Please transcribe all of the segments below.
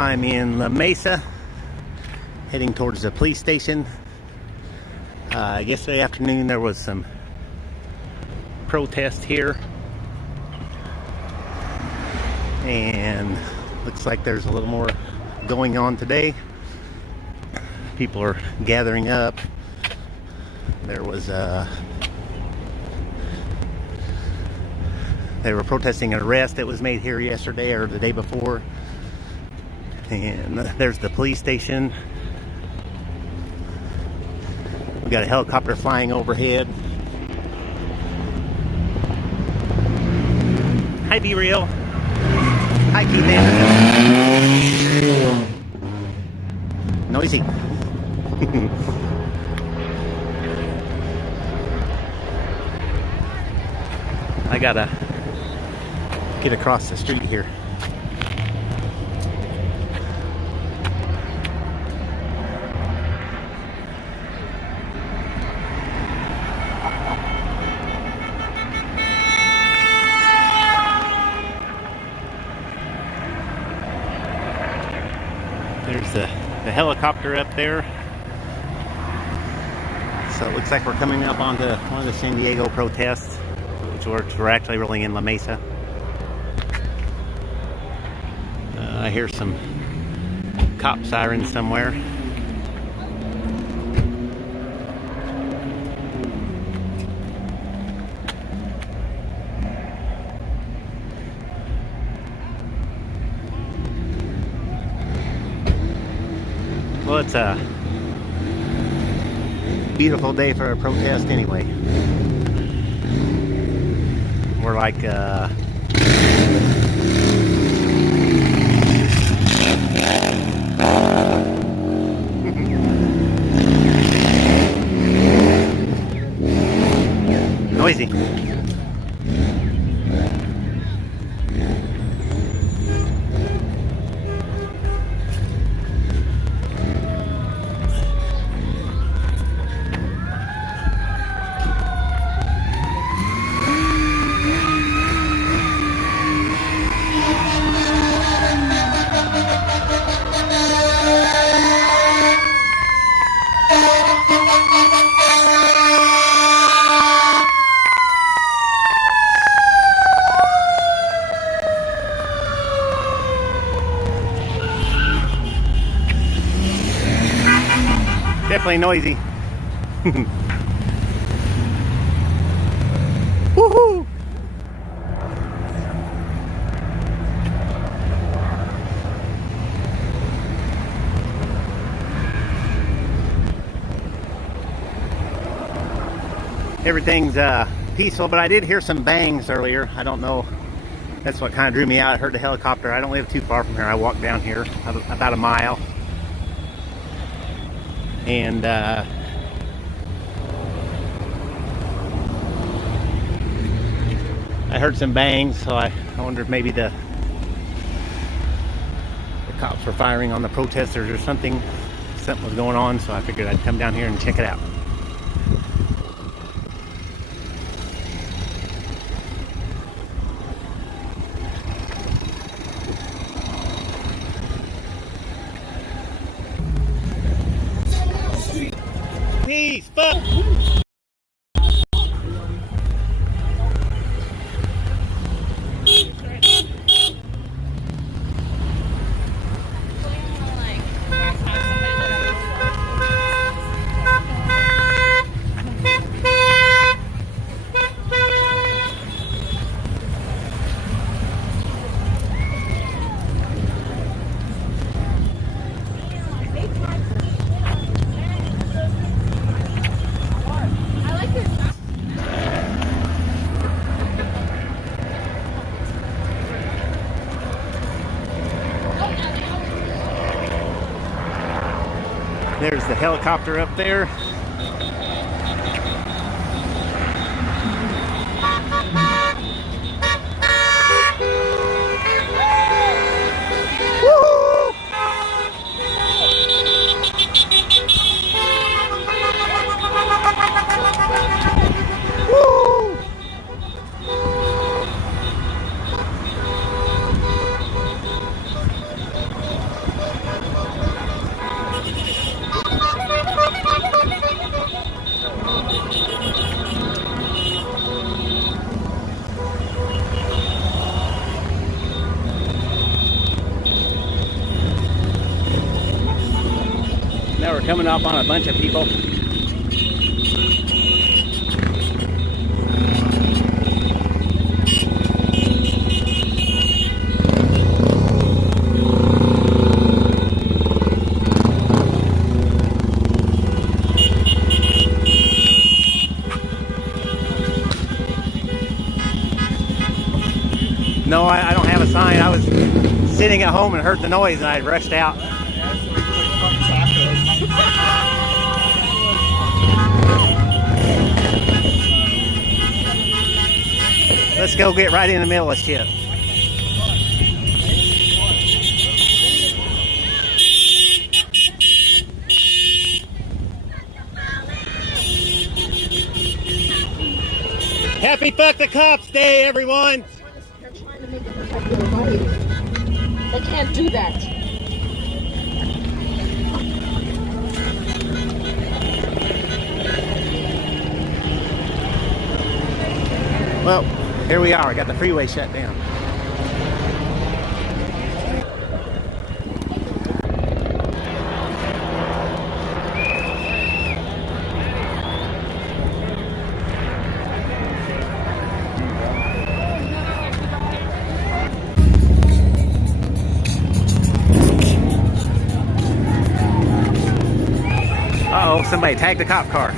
I'm in La Mesa, heading towards the police station. Yesterday afternoon there was some protest here, and looks like there's a little more going on today. People are gathering up. There was they were protesting an arrest that was made here yesterday or the day before. And there's the police station. We got a helicopter flying overhead. Hi, Be Real. Hi, Keith. Noisy. I gotta get across the street here. There's the helicopter up there. So it looks like we're coming up onto one of the San Diego protests, which we're actually rolling in La Mesa. I hear some cop sirens somewhere. Well, it's a beautiful day for a protest anyway. We're like noisy. Definitely noisy. Woohoo! Everything's peaceful, but I did hear some bangs earlier. I don't know. That's what kind of drew me out. I heard the helicopter. I don't live too far from here. I walked down here about a mile. And I heard some bangs, so I wonder if maybe the cops were firing on the protesters or something. Something was going on, so I figured I'd come down here and check it out. Peace, fuck. There's the helicopter up there. we're coming up on a bunch of people. No, I don't have a sign. I was sitting at home and heard the noise and I rushed out. Let's go get right in the middle of shit. Happy Fuck the Cops Day, everyone! They're trying to make it protect their life. They can't do that. Well, here we are. I got the freeway shut down. Uh-oh, somebody tagged the cop car.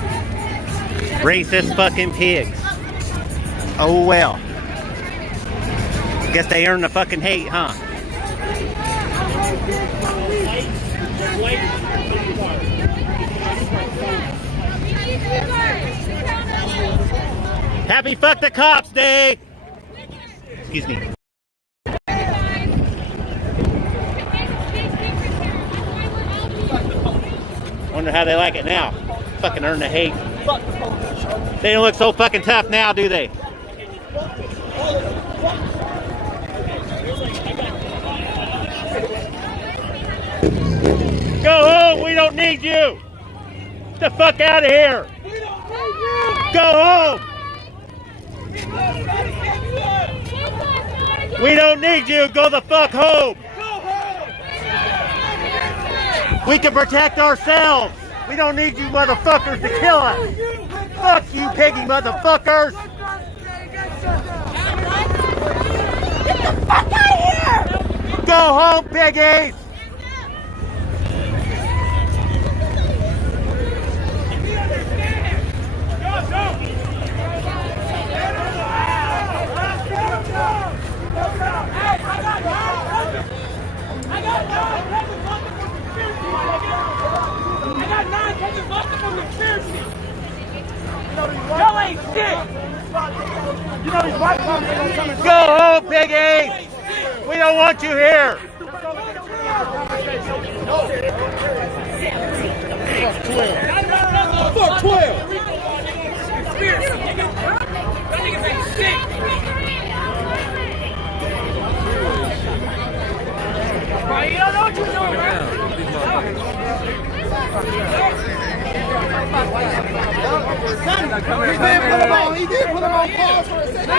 Racist fucking pigs. Oh well. Guess they earned the fucking hate, huh? Happy Fuck the Cops Day! Excuse me. Wonder how they like it now. Fucking earn the hate. They don't look so fucking tough now, do they? Go home, we don't need you! Get the fuck out of here! Go home! We don't need you, go the fuck home! We can protect ourselves! We don't need you motherfuckers to kill us! Fuck you piggy motherfuckers! Get the fuck out of here! Go home, piggies! Y'all ain't shit! You know these white cops ain't gonna come and Go home, piggies! We don't want you here! Fuck 12! That niggas ain't shit! You don't know what you're doing, man! He did put him on pause for a second.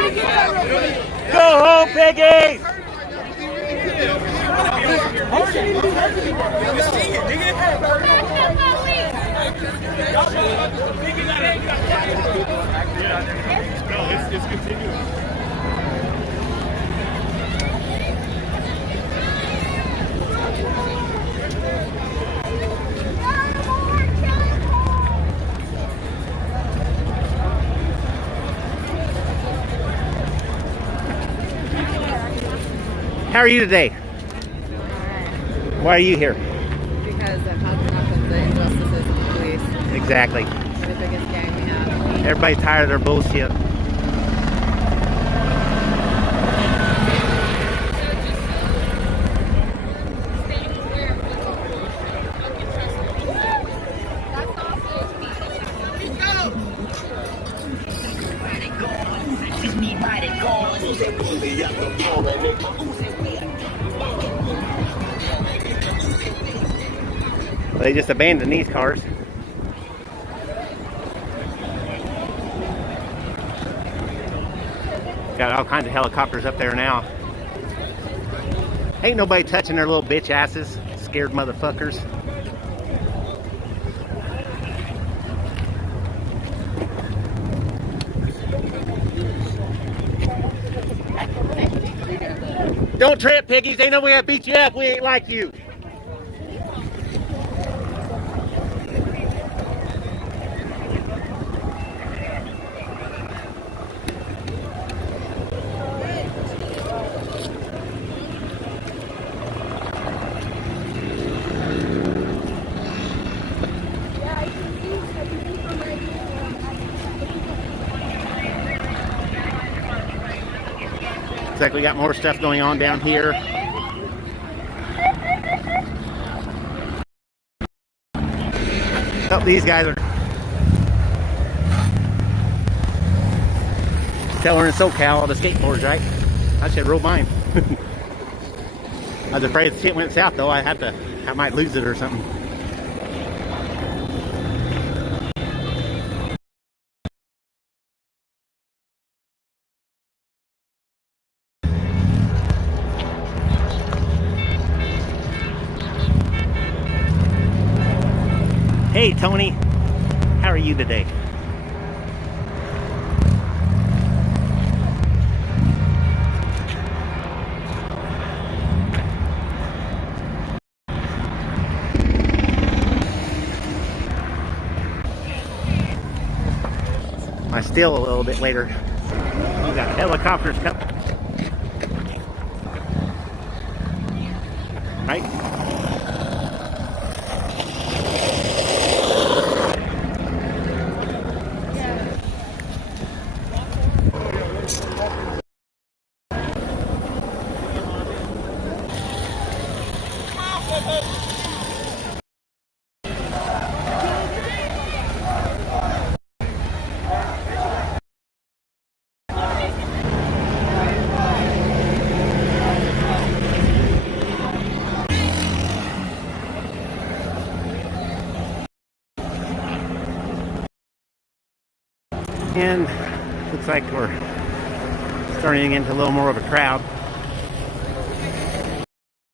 Go home, piggies! No, it's continuing. How are you today? Why are you here? Because of how often the injustices of the police. Exactly. They're the biggest gang we have. Everybody's tired of their bullshit. They just abandoned these cars. Got all kinds of helicopters up there now. Ain't nobody touching their little bitch asses. Scared motherfuckers. Don't trip, piggies. Ain't no way I beat you up. We ain't like you. Looks like we got more stuff going on down here. Oh, these guys are. Tell we're in SoCal, all the skateboards, right? I should roll mine. I was afraid if shit went south though, I might lose it or something. Hey Tony, how are you today? I still a little bit later. We got helicopters coming. Right? And looks like we're starting into a little more of a crowd.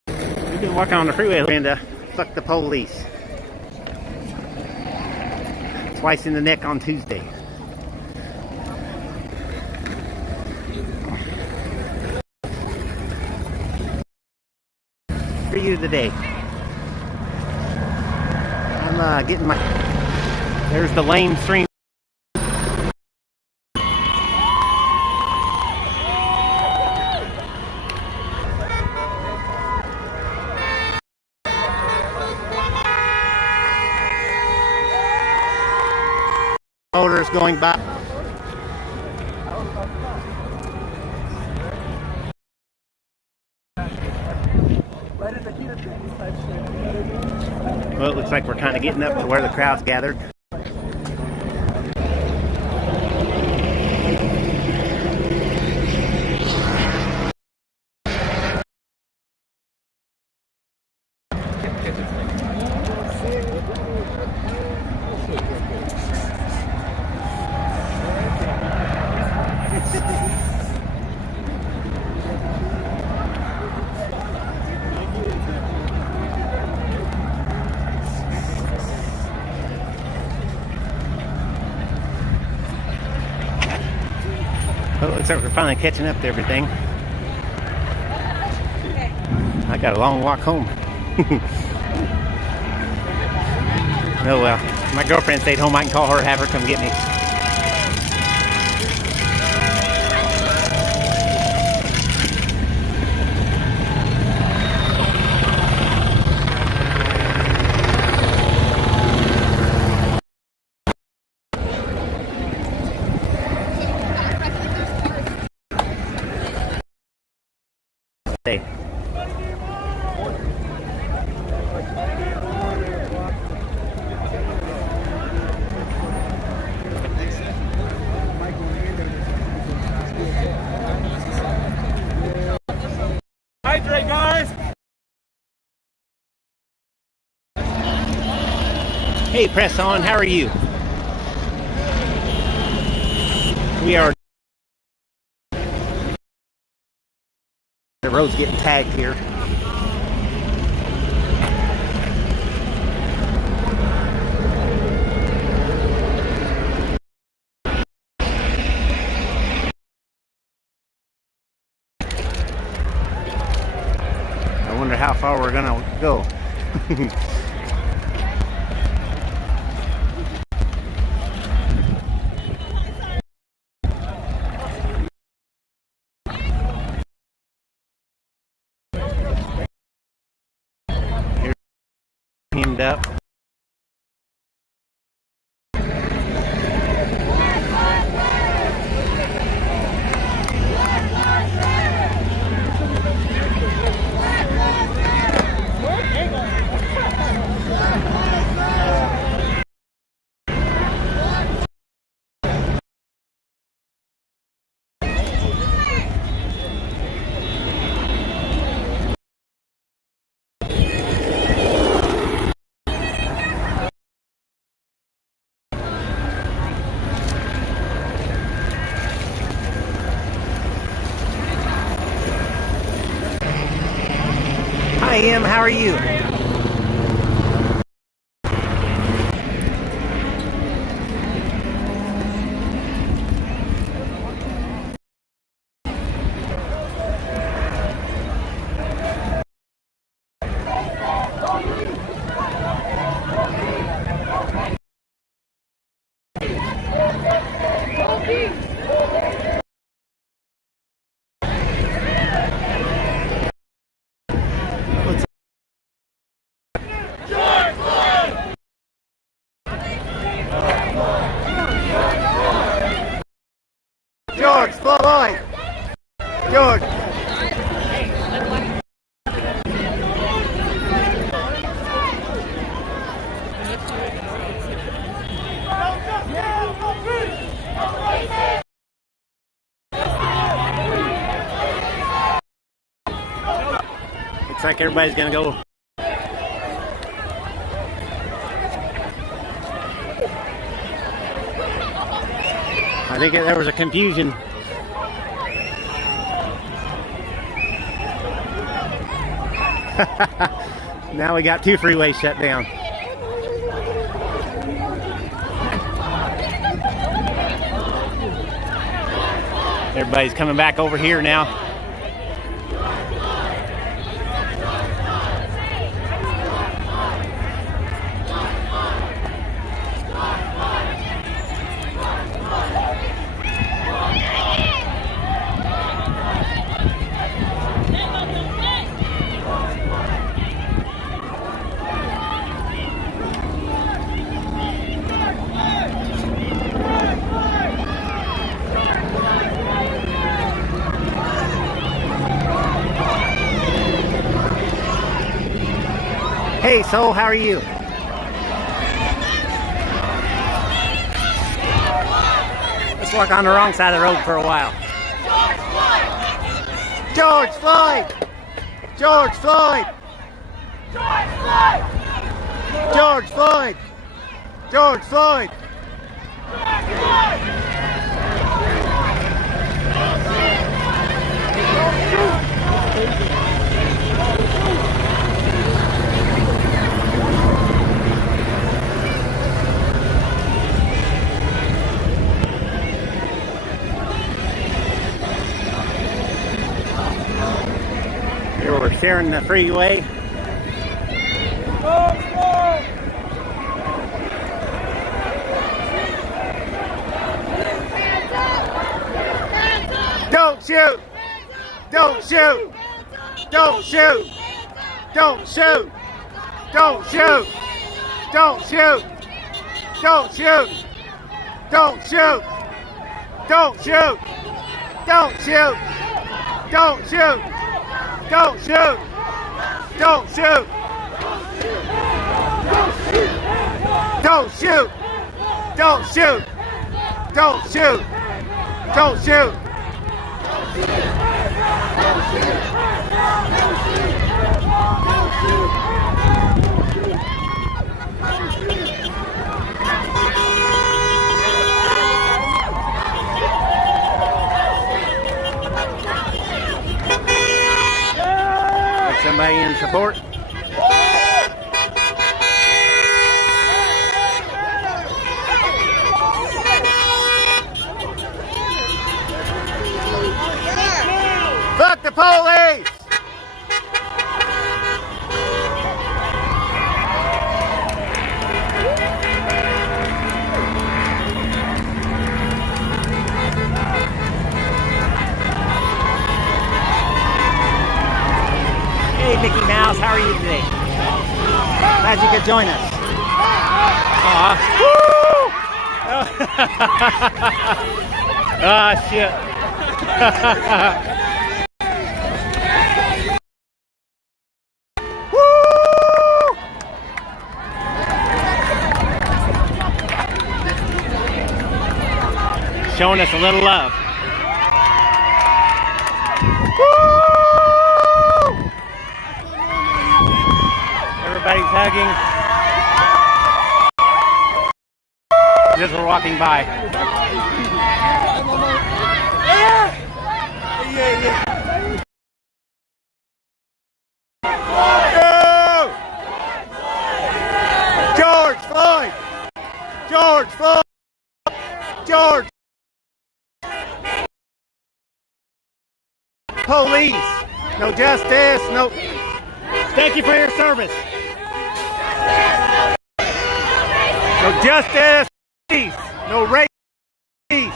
We've been walking on the freeway and fuck the police. Twice in the neck on Tuesday. For you today. I'm getting my. There's the lame stream. Motors going by. Well, it looks like we're kind of getting up to where the crowd's gathered. Well, it looks like we're finally catching up to everything. I got a long walk home. Oh well, my girlfriend stayed home. I can call her, have her come get me. Hey. Hydrate, guys! Hey, Press On, how are you? We are. The road's getting tagged here. far we're gonna go. Here's hemmed up. Hi, Em. How are you? George Floyd! George! Looks like everybody's gonna go. I think there was a confusion. Now we got two freeways shut down. Everybody's coming back over here now. Hey, Soul, how are you? Let's walk on the wrong side of the road for a while. George Floyd! George Floyd! George Floyd! George Floyd! Here we're sharing the freeway. Don't shoot! Don't shoot! Don't shoot! Don't shoot! Don't shoot! Don't shoot! Don't shoot! Don't shoot! Don't shoot! Don't shoot! Don't shoot! Don't shoot! Don't shoot! Don't shoot! Don't shoot! Don't shoot! Don't shoot! Somebody in support? Fuck the police! Glad you could join us. Ah, shit. Showing us a little love. Everybody's hugging as we're walking by. George Floyd! George Floyd! George! Police! No justice, no... Thank you for your service. No justice, peace. No race, peace.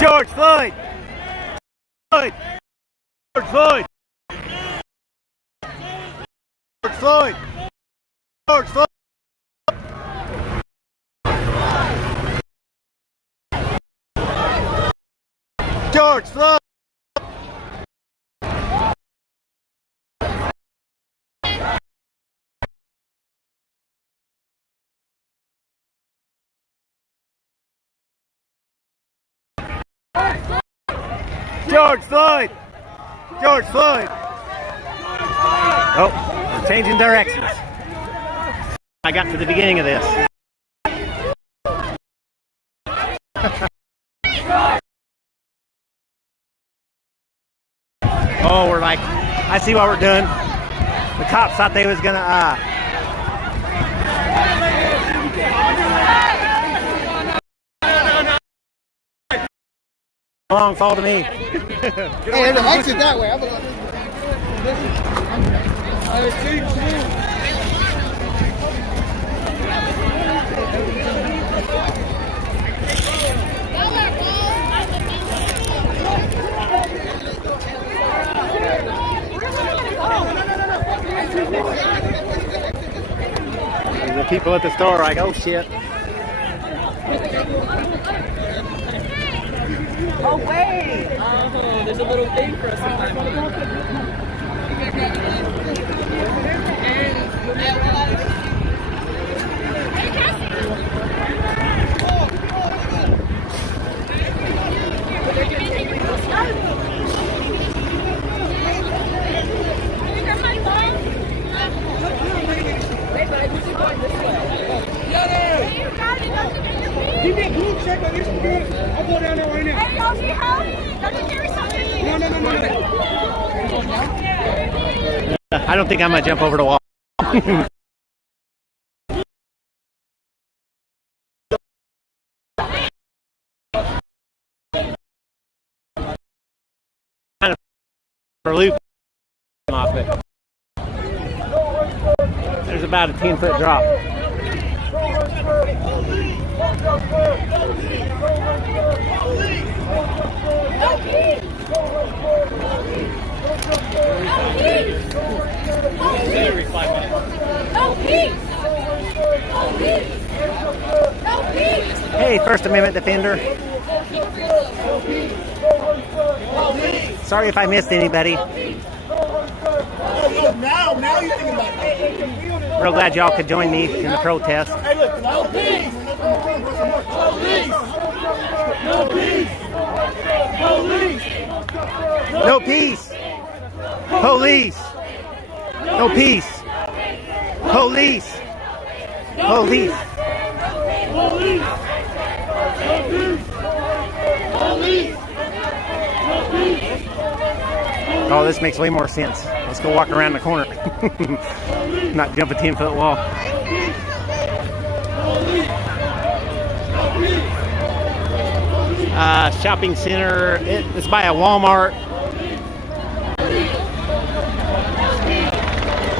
George Floyd! Floyd! George Floyd! George Floyd! George Floyd! George Floyd! George Floyd! George Floyd! Oh, we're changing directions. I got to the beginning of this. Oh, we're like, I see what we're doing. The cops thought they was gonna, long fall to me. Hey, there's an exit that way. The people at the store are like, oh shit. Oh, wait! Oh, there's a little thing for us to climb on. Keep that blue check on this one good. I'll go down there right now. Hey, y'all need help? Y'all can carry something? No. I don't think I'm gonna jump over the wall. Kind of for loop off it. There's about a 10-foot drop. Hey, First Amendment defender. Sorry if I missed anybody. Now you think about it. Real glad y'all could join me in the protest. Hey, look, no peace. No peace. Police. No peace. Police. Police. Oh, this makes way more sense. Let's go walk around the corner. Not jump a 10-foot wall. Shopping center. It's by a Walmart.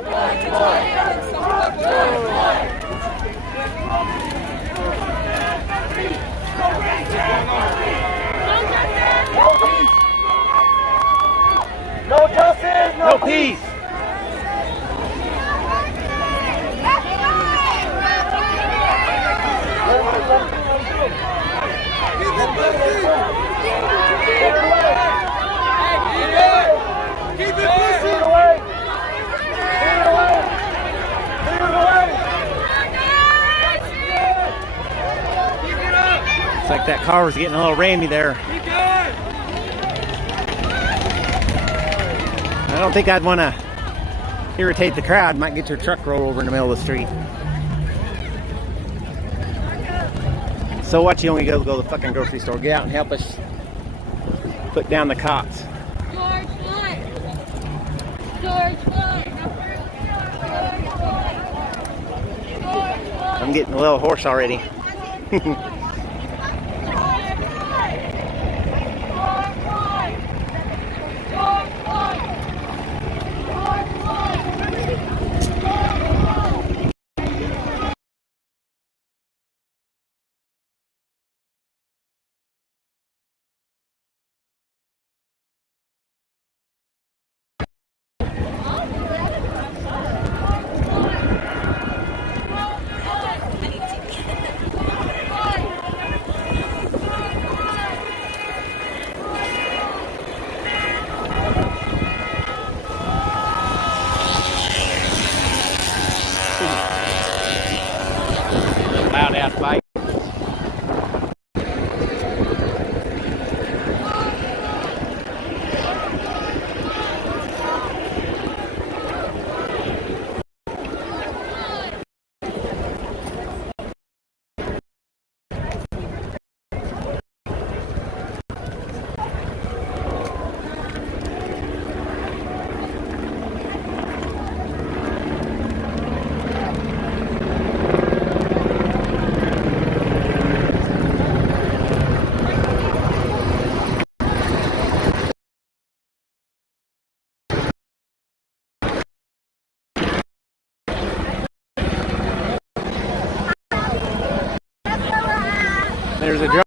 No justice, No peace. Keep it pushing. Away. Looks like that car was getting a little rammy there. Keep going. I don't think I'd want to irritate the crowd. Might get your truck rolled over in the middle of the street. So what? You only go to the fucking grocery store. Get out and help us put down the cops. George Floyd. George Floyd. I'm getting a little hoarse already. Loud ass fight. There's a drone.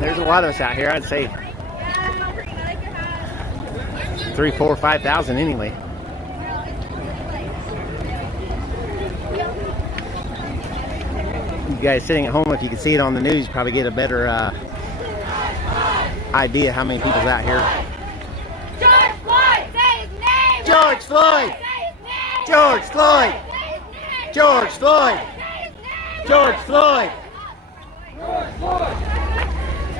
There's a lot of us out here. I'd say 3, 4, 5,000 anyway. You guys sitting at home, if you can see it on the news, probably get a better idea how many people's out here. George Floyd. Say his name. George Floyd. Say his name. George Floyd. Say his name. George Floyd. Say his name. George Floyd. George Floyd.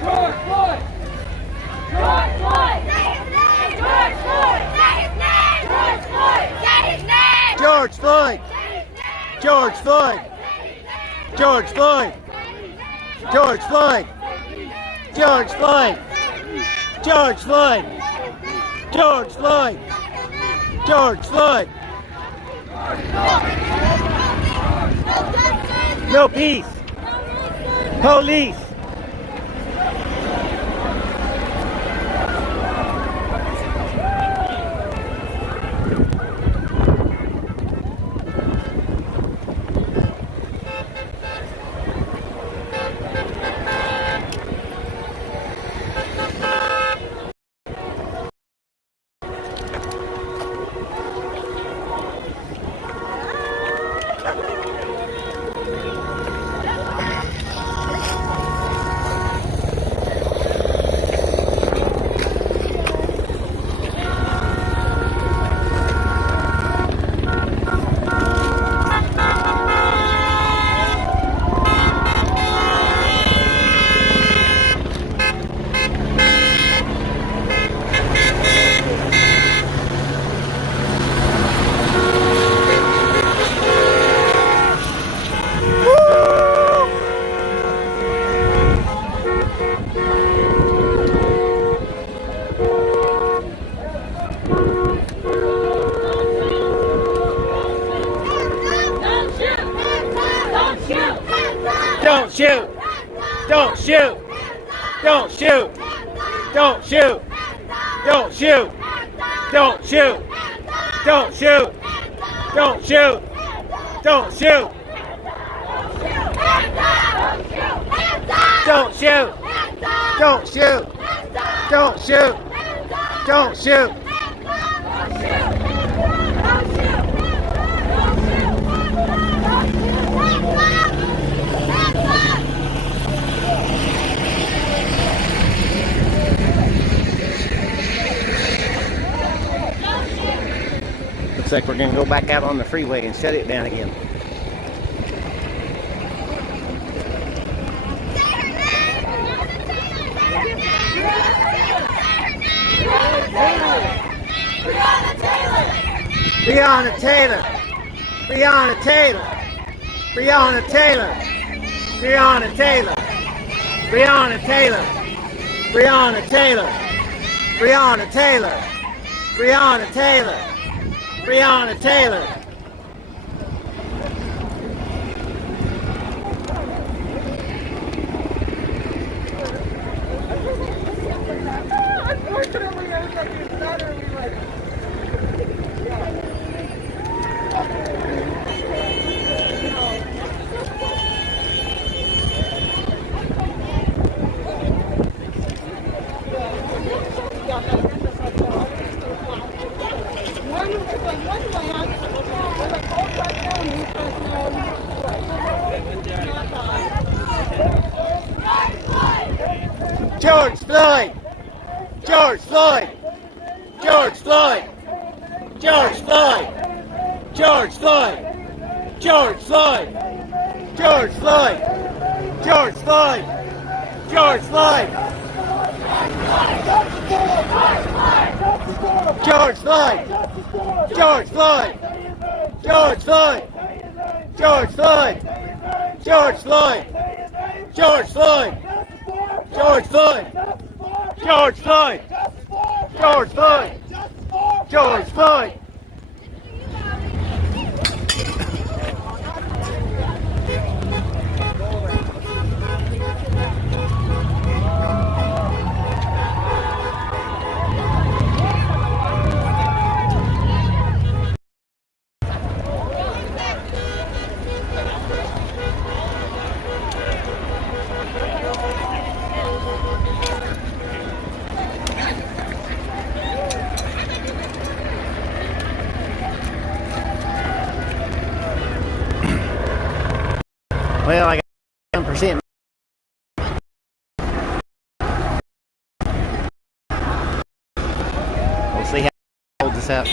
George Floyd. George Floyd. Say his name. George Floyd. Say his name. George Floyd. Say his name. George Floyd. Say his name. George Floyd. George Floyd. George Floyd. George Floyd. George Floyd. George Floyd. George Floyd. No peace. Police. Don't shoot. Don't shoot. Don't shoot. Don't shoot. Don't shoot. Don't shoot. Don't shoot. Don't shoot. Don't shoot. Don't shoot. Looks like we're going to go back out on the freeway and shut it down again. Breonna Taylor. Breonna Taylor. Breonna Taylor. Breonna Taylor. Breonna Taylor. Breonna Taylor. Breonna Taylor. Breonna Taylor. Breonna Taylor. George Floyd! George Floyd! George Floyd! George Floyd! George Floyd! George Floyd! George Floyd! George Floyd! George Floyd! George Floyd! George Floyd! George Floyd! George Floyd! George Floyd! George Floyd! George Floyd! George Floyd! George Floyd! George Floyd! Well, I got 1%. We'll see how it holds us up.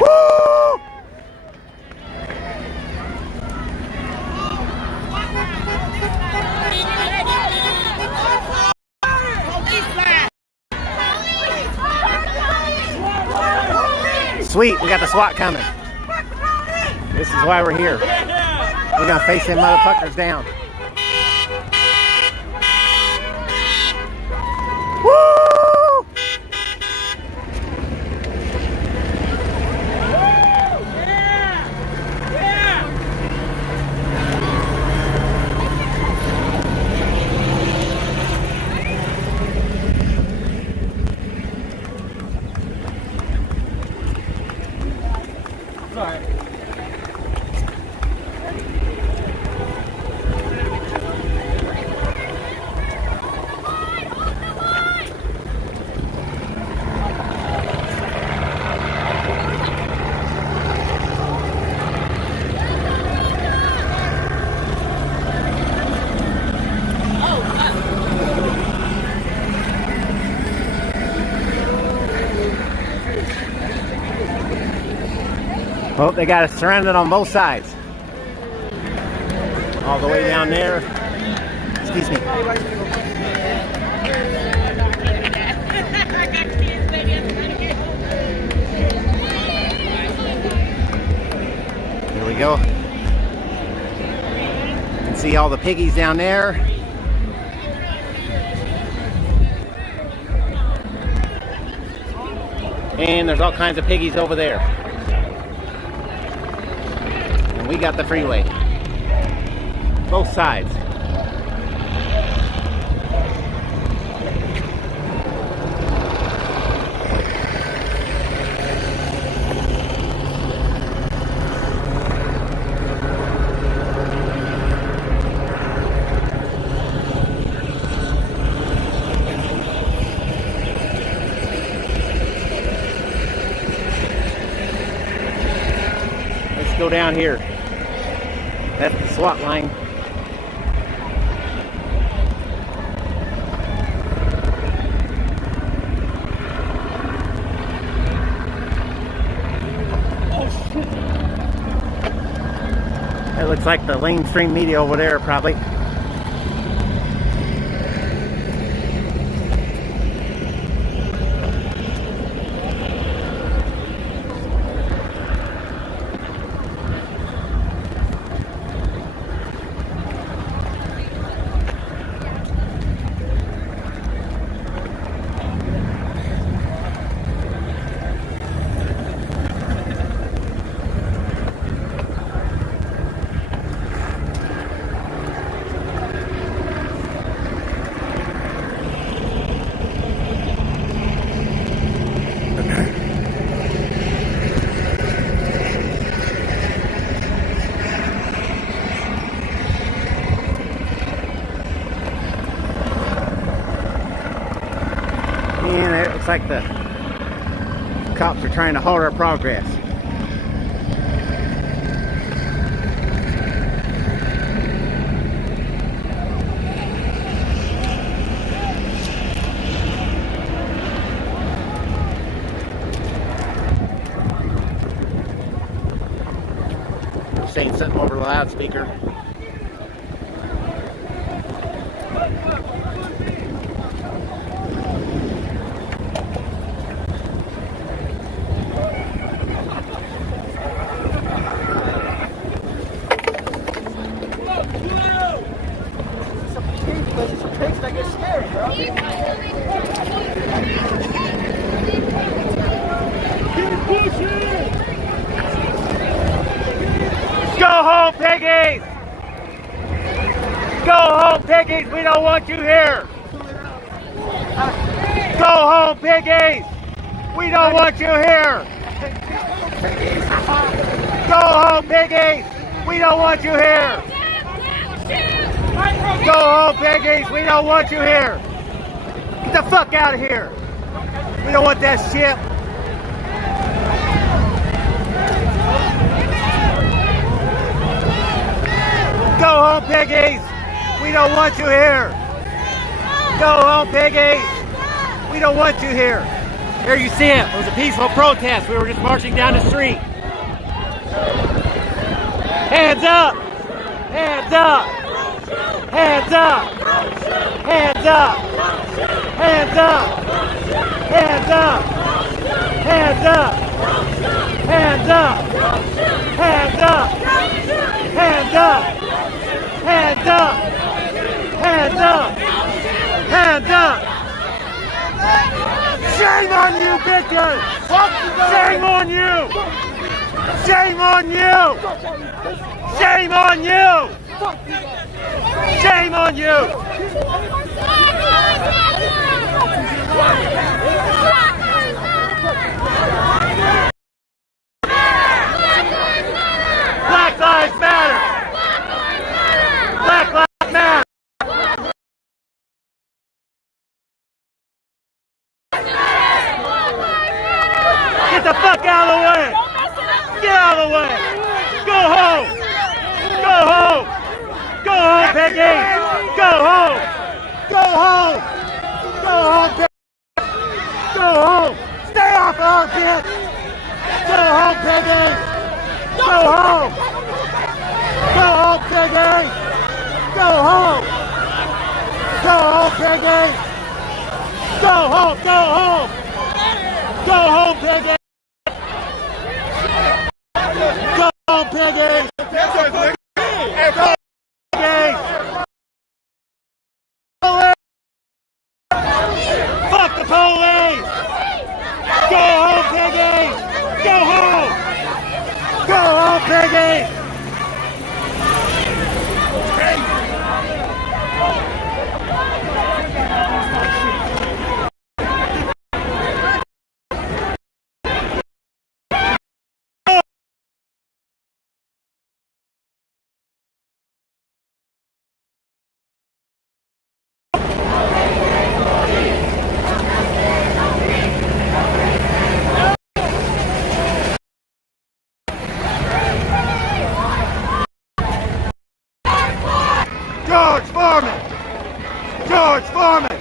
Woo! Sweet, we got the SWAT coming. This is why we're here. We're gonna face them motherfuckers down. Woo! Sorry. Oh, they got us surrounded on both sides. All the way down there. Excuse me. Here we go. You can see all the piggies down there. And there's all kinds of piggies over there. And we got the freeway. Both sides. go down here. That's the SWAT line. That looks like the mainstream media over there, probably. And it looks like the cops are trying to halt our progress. Saying something over the loudspeaker. Go home, piggies! Go home, piggies! We don't want you here! Go home, piggies! We don't want you here! Go home, piggies! We don't want you here! Go home, piggies! We don't want you here! Get the fuck out of here! We don't want that shit! Go home, piggies! We don't want you here! Go home, piggies! We don't want you here! Here you see it. It was a peaceful protest. We were just marching down the street. Hands up! Hands up! Hands up! Hands up! Hands up! Hands up! Hands up! Hands up! Hands up! Hands up! Hands up! Hands up! Hands up! Shame on you, bitches! Shame on you! Shame on you! Shame on you! Shame on you! Black Lives Matter! Black Lives Matter! Get the fuck out of the way! Get out of the way! Go home! Go home! Go home, Peggy! Go home! Go home! Go home, Peggy! Go home! Stay off our bitch! Go home, Peggy! Go home! Go home, Peggy! Go home! Go home, Peggy! Go home! Go home! Go home, Peggy! Go home, Peggy! Fuck the police! Go home, Peggy! Go home! Go home, Peggy! George Foreman!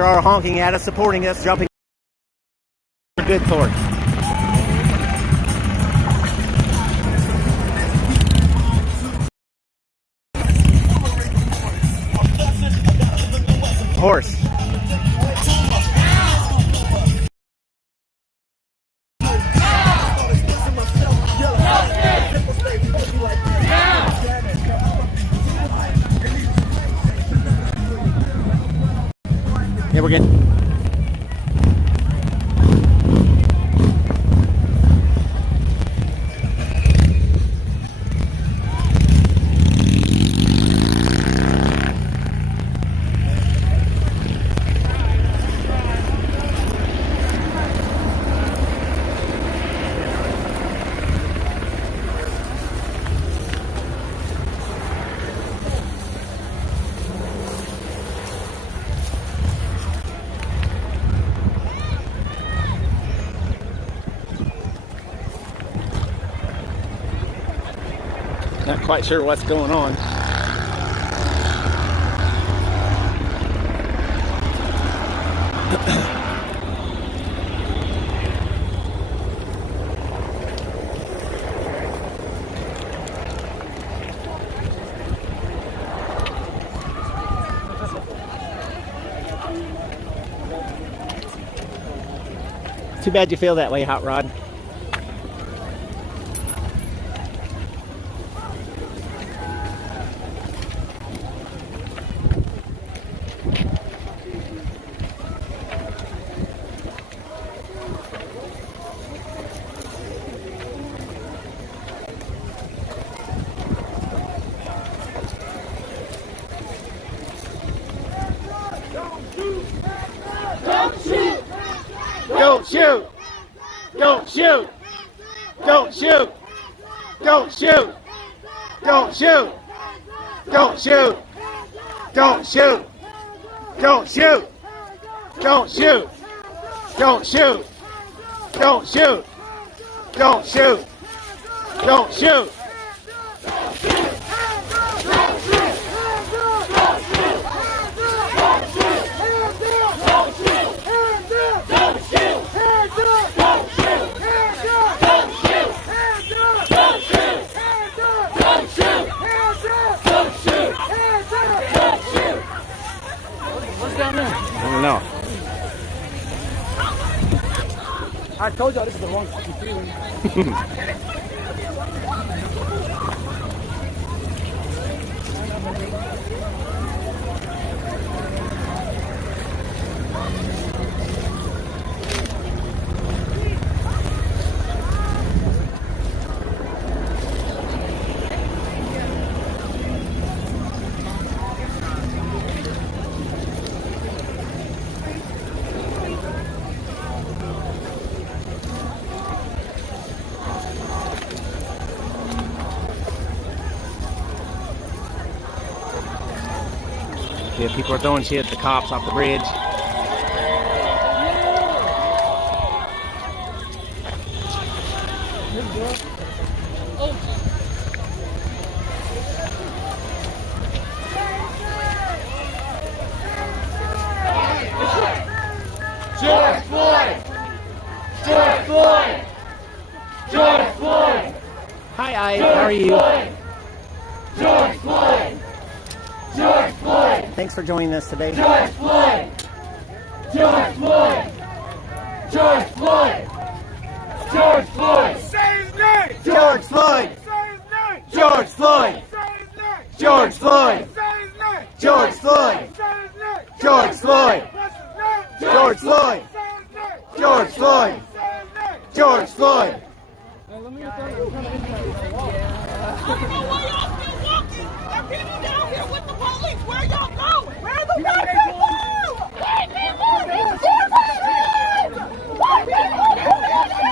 Are honking at us, supporting us, jumping. Good for it. Horse. Yeah, we're good. Not quite sure what's going on. Too bad you feel that way, Hot Rod. Don't shoot! Don't shoot! Don't shoot! Don't shoot! Don't shoot! Don't shoot! Don't shoot! Don't shoot! Don't shoot! Don't shoot! Don't shoot! Don't shoot! Don't shoot! I don't know. I told y'all this is the wrong fucking feeling. Yeah, people are throwing shit at the cops off the bridge. George Floyd! George Floyd! George Floyd! Hi, how are you? George Floyd! George Floyd! Thanks for joining us today. George Floyd! George Floyd! George Floyd! George Floyd! Say his name! George Floyd! Say his name! George Floyd! Say his name! George Floyd! Say his name! George Floyd! Say his name! George Floyd! What's his name? George Floyd! Say his name! George Floyd! Say his name! George Floyd! I don't know why y'all still walking. There are people down here with the police. Where y'all going? Where the white people? White people! White people!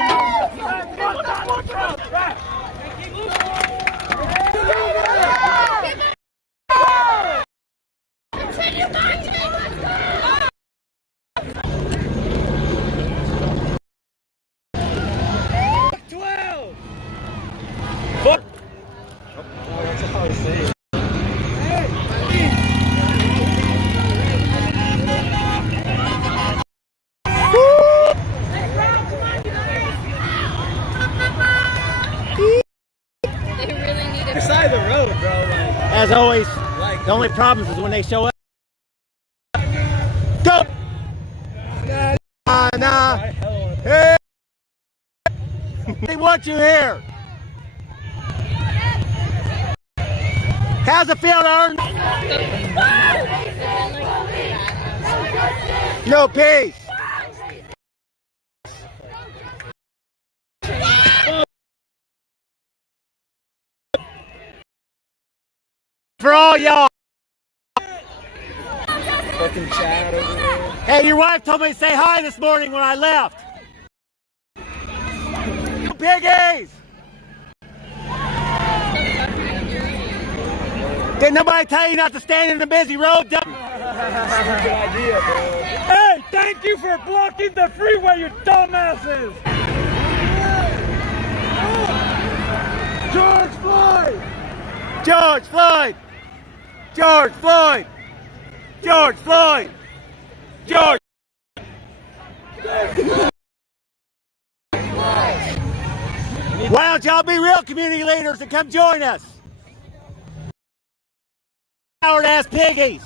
They really need The side of the road, bro. As always, the only problem is when they show up. Go! Nah. Hey! They want you here. How's it feel to earn? No peace. For all y'all. Fucking Chad over there. Hey, your wife told me to say hi this morning when I left. Piggies! Did nobody tell you not to stand in the busy road? Good idea, bro. Hey, thank you for blocking the freeway, you dumbasses! George Floyd! George Floyd! George Floyd! George Floyd! George! Why don't y'all be real community leaders and come join us? Coward ass piggies!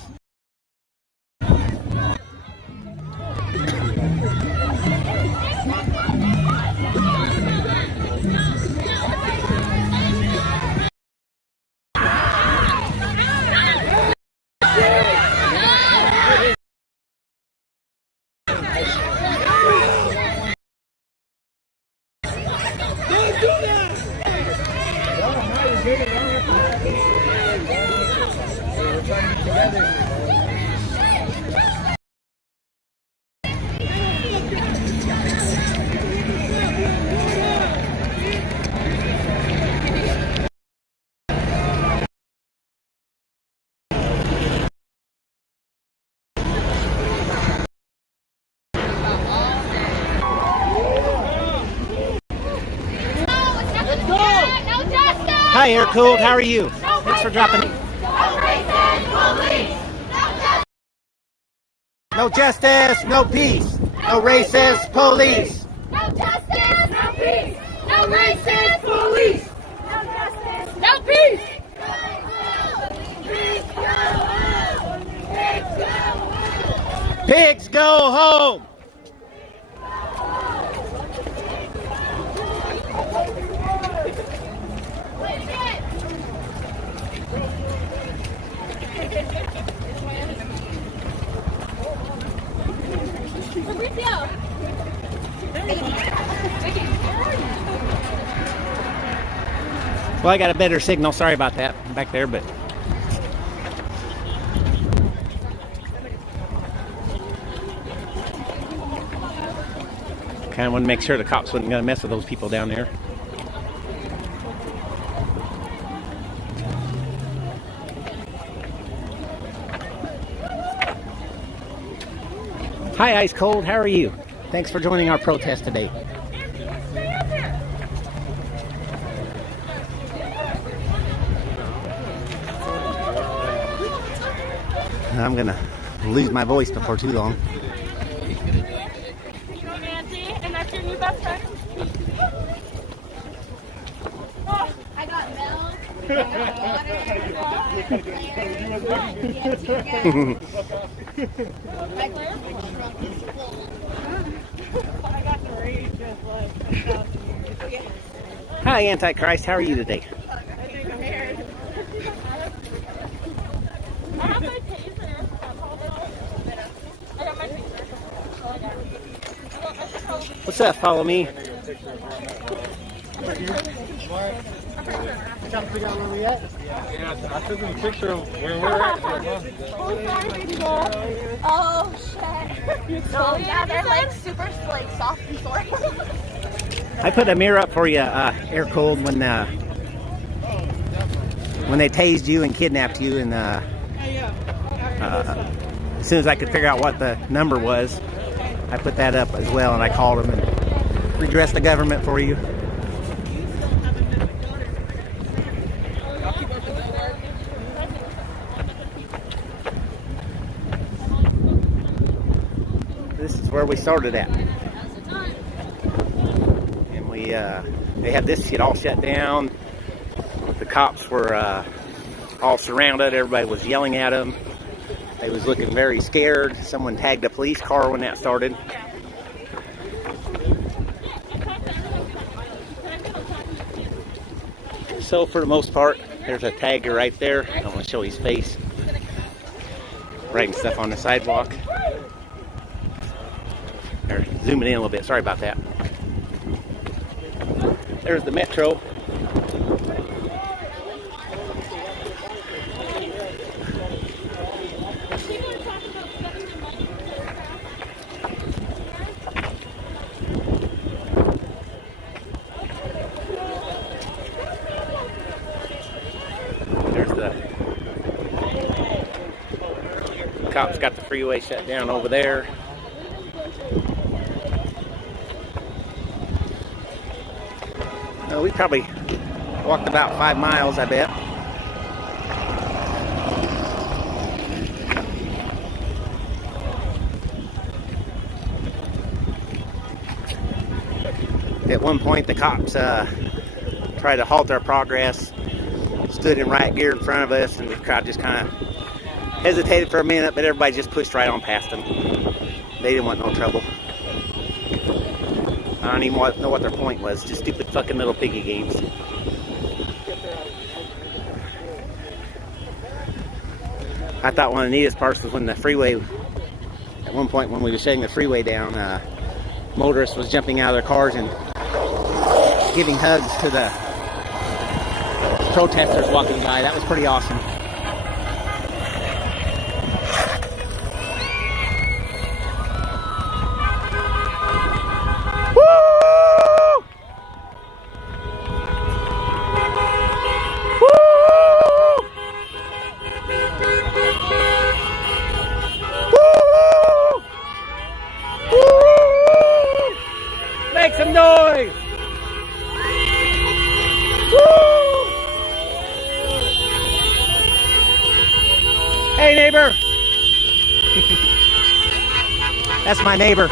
Hi, Air Cooled. How are you? Thanks for dropping in. No justice, no peace. No racist police. No justice, no peace. No racist police. No justice, no peace. Pigs go home. Well, I got a better signal. Sorry about that back there, but kind of want to make sure the cops wasn't going to mess with those people down there. Hi, Ice Cold. How are you? Thanks for joining our protest today. I'm going to lose my voice before too long. Nancy, and that's your new best friend? Oh, I got milk. I got the rage just like. Hi, Antichrist. How are you today? I have my taser. I got my taser. What's up? Follow me. Yeah, I took a picture of where we're at. Oh shit. Oh yeah, they're like super like soft and sore. I put a mirror up for you, Air Cold, when they tased you and kidnapped you, and as soon as I could figure out what the number was, I put that up as well, and I called them and redressed the government for you. where we started at. And they had this shit all shut down. The cops were all surrounded. Everybody was yelling at them. They was looking very scared. Someone tagged a police car when that started. So for the most part, there's a tagger right there. I don't want to show his face. Writing stuff on the sidewalk. They're zooming in a little bit. Sorry about that. There's the metro. Cops got the freeway shut down over there. We probably walked about 5 miles, I bet. At one point, the cops tried to halt our progress, stood in riot gear in front of us, and the crowd just kind of hesitated for a minute, but everybody just pushed right on past them. They didn't want no trouble. I don't even know what their point was. Just stupid fucking little piggy games. I thought one of the neatest parts was when the freeway, at one point when we were shutting the freeway down, motorists was jumping out of their cars and giving hugs to the protesters walking by. That was pretty awesome. Make some noise! Woo! Hey, neighbor! That's my neighbor.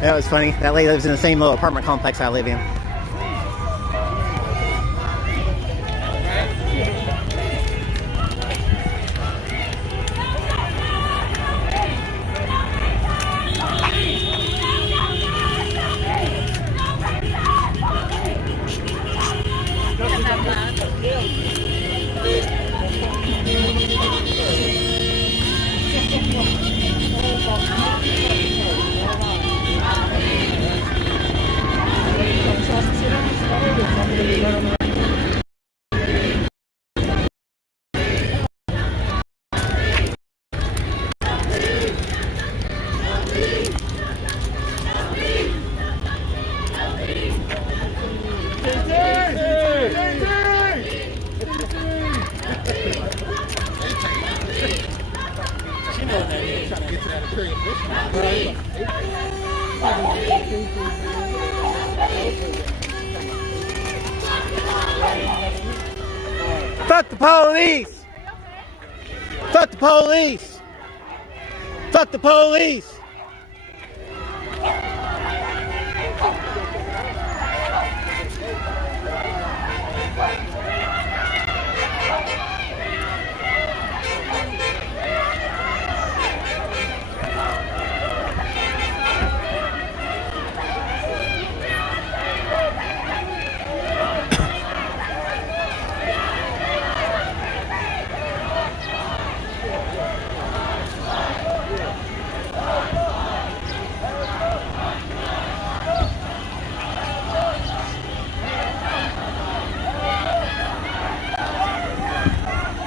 That was funny. That lady lives in the same little apartment complex I live in. Fuck the police! Fuck the police! Fuck the police!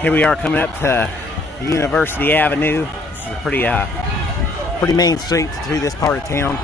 Here we are coming up to University Avenue. This is a pretty main street through this part of town.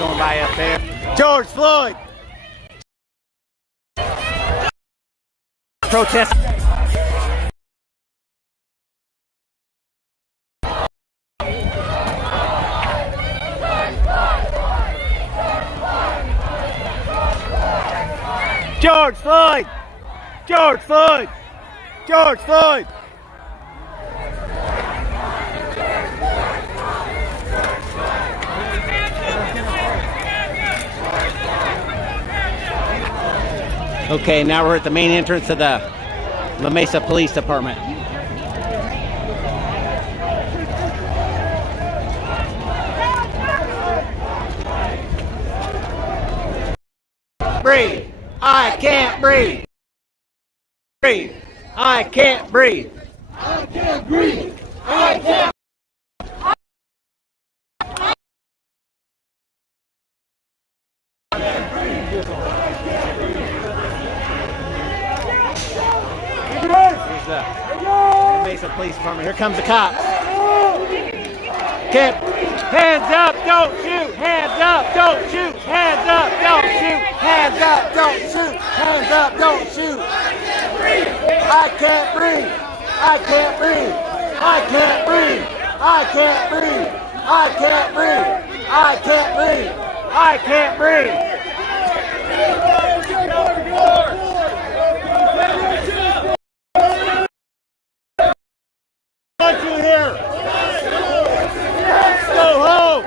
going by up there. George Floyd. Protest. George Floyd. George Floyd. George Floyd. Okay, now we're at the main entrance of the Mesa Police Department. Breathe. I can't breathe. Breathe. I can't breathe. I can't breathe. I can't. Here's the Mesa Police Department. Here comes the cops. Okay. Hands up, don't shoot. Hands up, don't shoot. Hands up, don't shoot. Hands up, don't shoot. Hands up, don't shoot. I can't breathe. I can't breathe. I can't breathe. I can't breathe. I can't breathe. I can't breathe. I can't breathe. I want you here. Go home.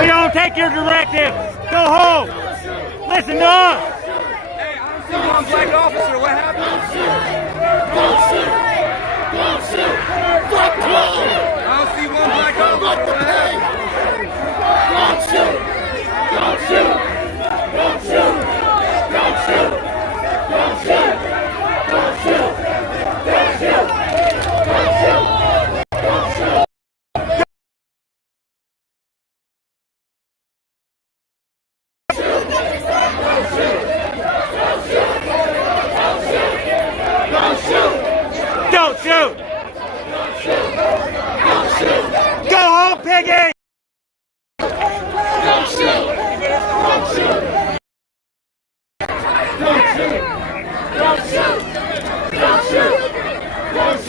We don't take your directive. Go home. Listen to us. Hey, I don't see one black officer. What happened? Don't shoot. Don't shoot. Fuck Trump. I don't see one black officer. What happened? Don't shoot. Don't shoot. Don't shoot. Don't shoot. Don't shoot. Don't shoot. Don't shoot. Don't shoot. Don't shoot. Don't shoot. Go home, piggy. Don't shoot. Don't shoot. Don't shoot. Don't shoot. Don't shoot. Don't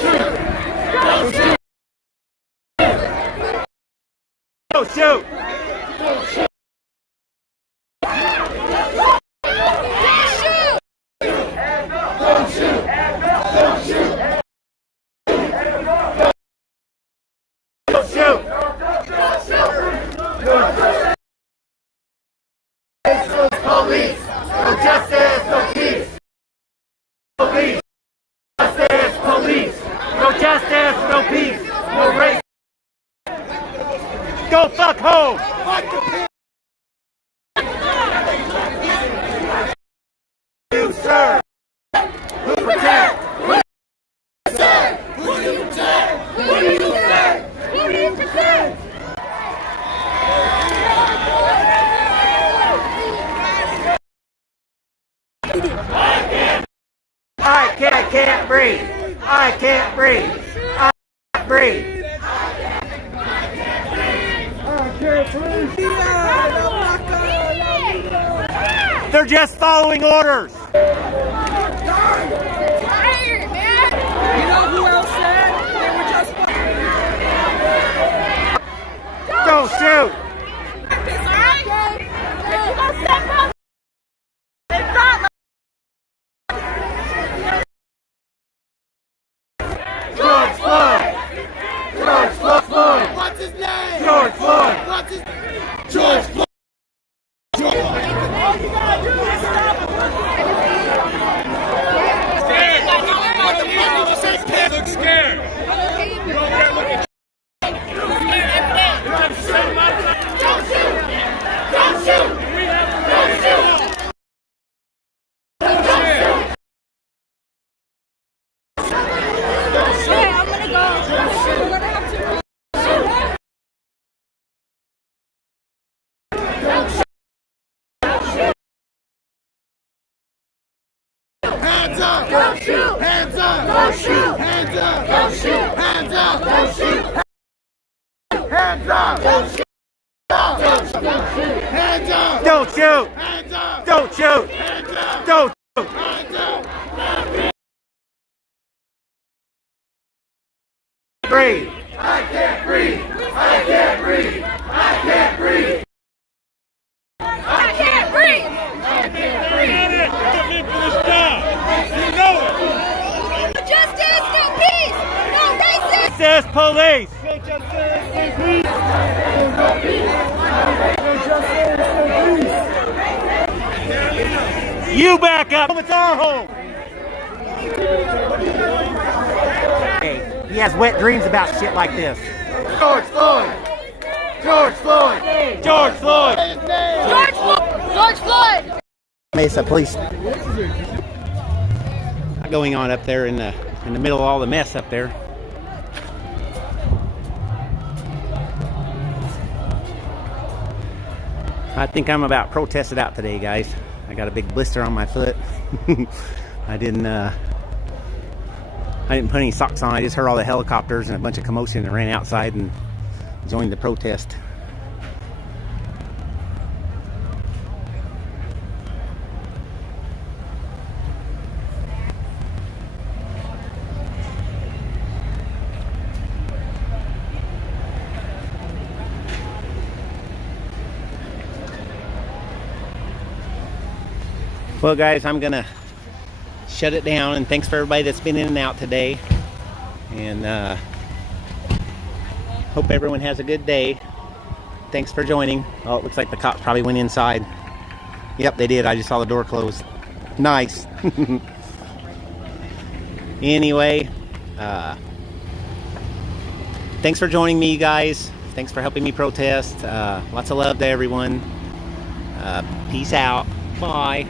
shoot. Don't shoot. Don't shoot. Don't shoot. Don't shoot. Don't shoot. Don't shoot. Don't shoot. Police. No justice, no peace. Police. Justice, police. No justice, no peace. No race. Go fuck home. You, sir. Who protect? Who do you protect? Who do you protect? Who do you protect? I can't breathe. I can't breathe. I can't breathe. They're just following orders. Tired, man. You know who else said they were just Don't shoot. It's alright. You gonna step up? It's not like George Floyd. George Floyd. What's his name? George Floyd. What's his George Floyd. all you gotta do is stop. Look scared. Hands up! Don't shoot! Don't shoot! Hands up! Don't shoot! Hands up! Don't shoot! Hands up! Don't shoot! Hands up! Breathe! I can't breathe! I can't breathe! I can't breathe! I can't breathe. Come in for this job. You know it. No justice, no peace, no racism. Says police. You back up. It's our home. Hey, he has wet dreams about shit like this. George Floyd! George Floyd! George Floyd. George Floyd. George Floyd. Mesa police going on up there in the middle of all the mess up there. I think I'm about protested out today, guys. I got a big blister on my foot. I didn't put any socks on. I just heard all the helicopters and a bunch of commotion and ran outside and joined the protest. Well, guys, I'm gonna shut it down, and thanks for everybody that's been in and out today, and hope everyone has a good day. Thanks for joining. Oh, it looks like the cops probably went inside. Yep, they did. I just saw the door close. Nice. Anyway, thanks for joining me, guys. Thanks for helping me protest. Lots of love to everyone. Peace out. Bye.